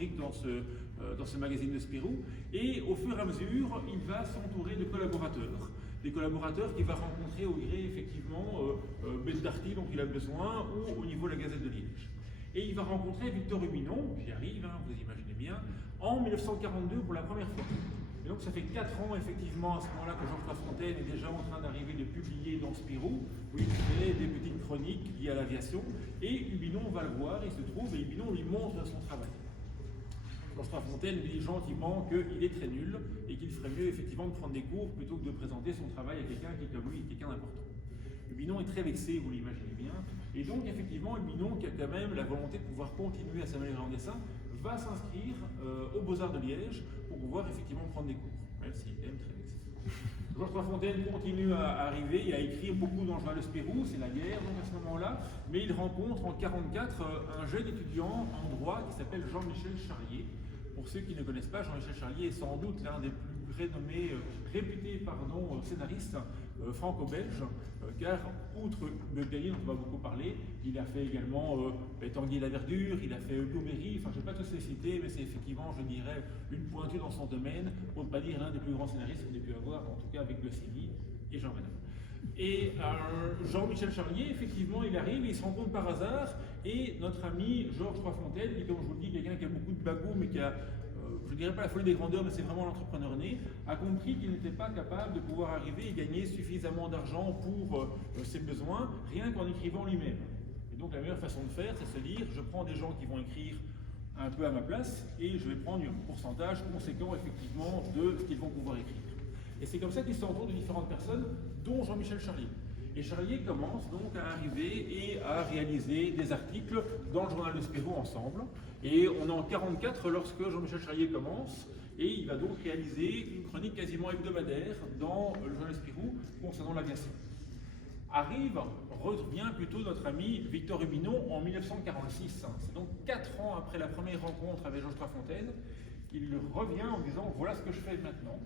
fabrique dans ce magazine de Spirou. Et au fur et à mesure, il va s'entourer de collaborateurs. Des collaborateurs qu'il va rencontrer au gré, effectivement, d'articles dont il a besoin ou au niveau de la Gazette de Liège. Et il va rencontrer Victor Hubinon, j'y arrive, hein, vous imaginez bien, en 1942 pour la première fois. Et donc ça fait 4 ans, effectivement, à ce moment-là, que Georges Lafontaine est déjà en train d'arriver de publier dans Spirou, où il fait des petites chroniques liées à l'aviation, et Hubinon va le voir, il se trouve, et Hubinon lui montre son travail. Georges Lafontaine lui dit gentiment qu'il est très nul, et qu'il ferait mieux, effectivement, de prendre des cours plutôt que de présenter son travail à quelqu'un qui, comme lui, est quelqu'un d'important. Hubinon est très vexé, vous l'imaginez bien, et donc effectivement Hubinon, qui a quand même la volonté de pouvoir continuer à s'améliorer en dessin, va s'inscrire aux Beaux-Arts de Liège pour pouvoir effectivement prendre des cours, même s'il est quand même très vexé. Georges Lafontaine continue à arriver et à écrire beaucoup dans le journal de Spirou, c'est la guerre donc à ce moment-là, mais il rencontre en 1944 un jeune étudiant en droit qui s'appelle Jean-Michel Charlier. Pour ceux qui ne connaissent pas, Jean-Michel Charlier est sans doute l'un des plus réputés scénaristes franco-belges, car outre Bugdali, dont on va beaucoup parler, il a fait également Tanguy et la Verdure, il a fait Blueberry, enfin je ne vais pas tous les citer, mais c'est effectivement, je dirais, une pointure dans son domaine, pour ne pas dire l'un des plus grands scénaristes qu'on ait pu avoir, en tout cas avec Goscinny et Jean Reno. Et Jean-Michel Charlier, effectivement, il arrive, il se rencontre par hasard, et notre ami Georges Lafontaine, qui, comme je vous le dis, quelqu'un qui a beaucoup de bagou, mais qui a, je ne dirais pas la folie des grandeurs, mais c'est vraiment l'entrepreneur né, a compris qu'il n'était pas capable de pouvoir arriver et gagner suffisamment d'argent pour ses besoins, rien qu'en écrivant lui-même. Et donc la meilleure façon de faire, c'est de se dire, je prends des gens qui vont écrire un peu à ma place, et je vais prendre un pourcentage conséquent, effectivement, de ce qu'ils vont pouvoir écrire. Et c'est comme ça qu'il s'entoure de différentes personnes, dont Jean-Michel Charlier. Et Charlier commence donc à arriver et à réaliser des articles dans le journal de Spirou ensemble. Et on est en 1944 lorsque Jean-Michel Charlier commence, et il va donc réaliser une chronique quasiment hebdomadaire dans le journal de Spirou concernant l'aviation. Revient plutôt notre ami Victor Hubinon en 1946. C'est donc 4 ans après la première rencontre avec Georges Lafontaine. Il revient en disant voilà ce que je fais maintenant.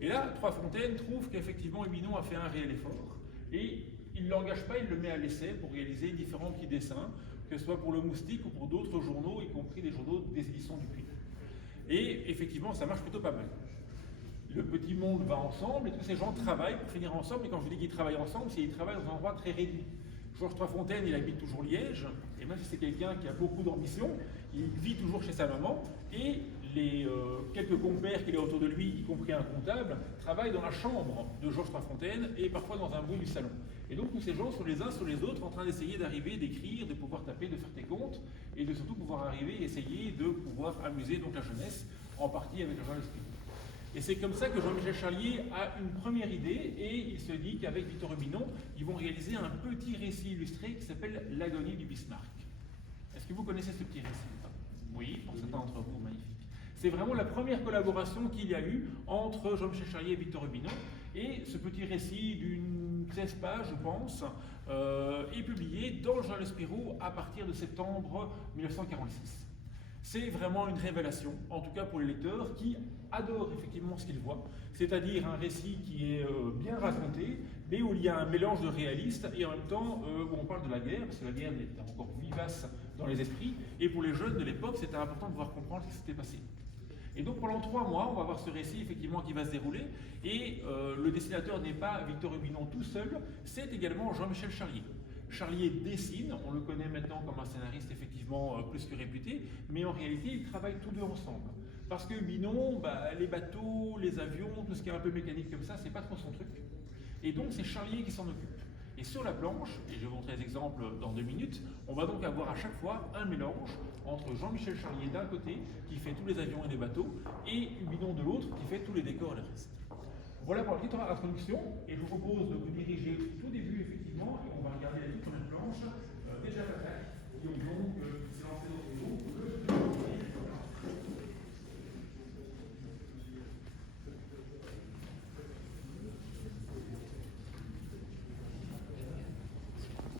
Et là, Lafontaine trouve qu'effectivement Hubinon a fait un réel effort. Et il ne l'engage pas, il le met à l'essai pour réaliser différents petits dessins, que ce soit pour le Moustique ou pour d'autres journaux, y compris des journaux des éditions du Puy. Et effectivement, ça marche plutôt pas mal. Le petit monde va ensemble et tous ces gens travaillent pour finir ensemble. Et quand je dis qu'ils travaillent ensemble, c'est qu'ils travaillent dans un endroit très réduit. Georges Lafontaine, il habite toujours Liège, et même si c'est quelqu'un qui a beaucoup d'ambition, il vit toujours chez sa maman, et les quelques compères qu'il a autour de lui, y compris un comptable, travaillent dans la chambre de Georges Lafontaine et parfois dans un bout du salon. Et donc tous ces gens sont les uns sur les autres en train d'essayer d'arriver, d'écrire, de pouvoir taper, de faire des comptes, et de surtout pouvoir arriver et essayer de pouvoir amuser donc la jeunesse, en partie avec le journal Spirou. Et c'est comme ça que Jean-Michel Charlier a une première idée et il se dit qu'avec Victor Hubinon, ils vont réaliser un petit récit illustré qui s'appelle L'agonie du Bismarck. Est-ce que vous connaissez ce petit récit? Oui, pour certains d'entre vous, magnifique. C'est vraiment la première collaboration qu'il y a eu entre Jean-Michel Charlier et Victor Hubinon. Et ce petit récit d'une 16 pages, je pense, est publié dans le journal de Spirou à partir de septembre 1946. C'est vraiment une révélation, en tout cas pour les lecteurs qui adorent effectivement ce qu'ils voient, c'est-à-dire un récit qui est bien raconté, mais où il y a un mélange de réaliste et en même temps où on parle de la guerre, parce que la guerre était encore vivace dans les esprits, et pour les jeunes de l'époque, c'était important de pouvoir comprendre ce qui s'était passé. Et donc pendant 3 mois, on va voir ce récit effectivement qui va se dérouler, et le dessinateur n'est pas Victor Hubinon tout seul, c'est également Jean-Michel Charlier. Charlier dessine, on le connaît maintenant comme un scénariste effectivement plus que réputé, mais en réalité ils travaillent tous deux ensemble. Parce que Hubinon, les bateaux, les avions, tout ce qui est un peu mécanique comme ça, c'est pas trop son truc. Et donc c'est Charlier qui s'en occupe. Et sur la planche, et je vais vous montrer des exemples dans 2 minutes, on va donc avoir à chaque fois un mélange entre Jean-Michel Charlier d'un côté, qui fait tous les avions et les bateaux, et Hubinon de l'autre, qui fait tous les décors et le reste. Voilà pour la petite introduction, et je vous propose de vous diriger au tout début, effectivement, et on va regarder la toute première planche, déjà la plaque, qui ont donc s'est lancé dans ce groupe.